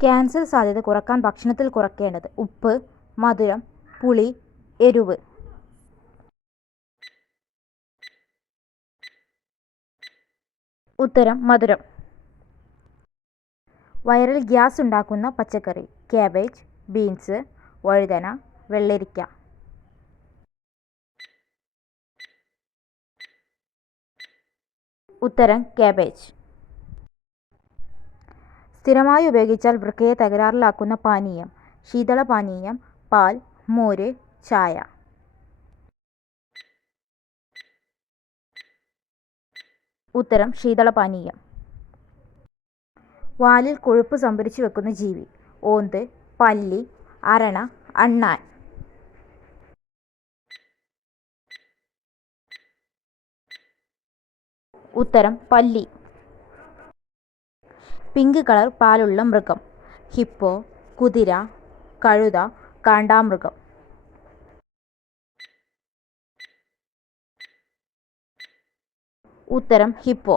Cancer സാധ്യത കുറക്കാൻ ഭക്ഷണത്തിൽ കുറയ്ക്കേണ്ടത്: ഉപ്പ്, മധുരം, പുളി, എരിവ്. ഉത്തരം മധുരം. വയറിൽ ഗ്യാസ് ഉണ്ടാക്കുന്ന പച്ചക്കറി: കാബേജ്, ബീൻസ്, വഴുതന, വെള്ളരിക്ക. ഉത്തരം കാബേജ്. സ്ഥിരമായി ഉപയോഗിച്ചാൽ വൃക്കയെ തകരാറിലാക്കുന്ന പാനീയം: ശീതളപാനീയം, പാൽ, മോര്, ചായ. ഉത്തരം ശീതളപാനീയം. വാലിൽ കൊഴുപ്പ് സംഭരിച്ചു വെക്കുന്ന ജീവി: ഓന്ത്, പല്ലി, അരണ, അണ്ണാൻ. ഉത്തരം പല്ലി. പിങ്ക് കളർ പാലുള്ള മൃഗം: ഹിപ്പോ, കുതിര, കഴുത, കാണ്ടാമൃഗം. ഉത്തരം ഹിപ്പോ.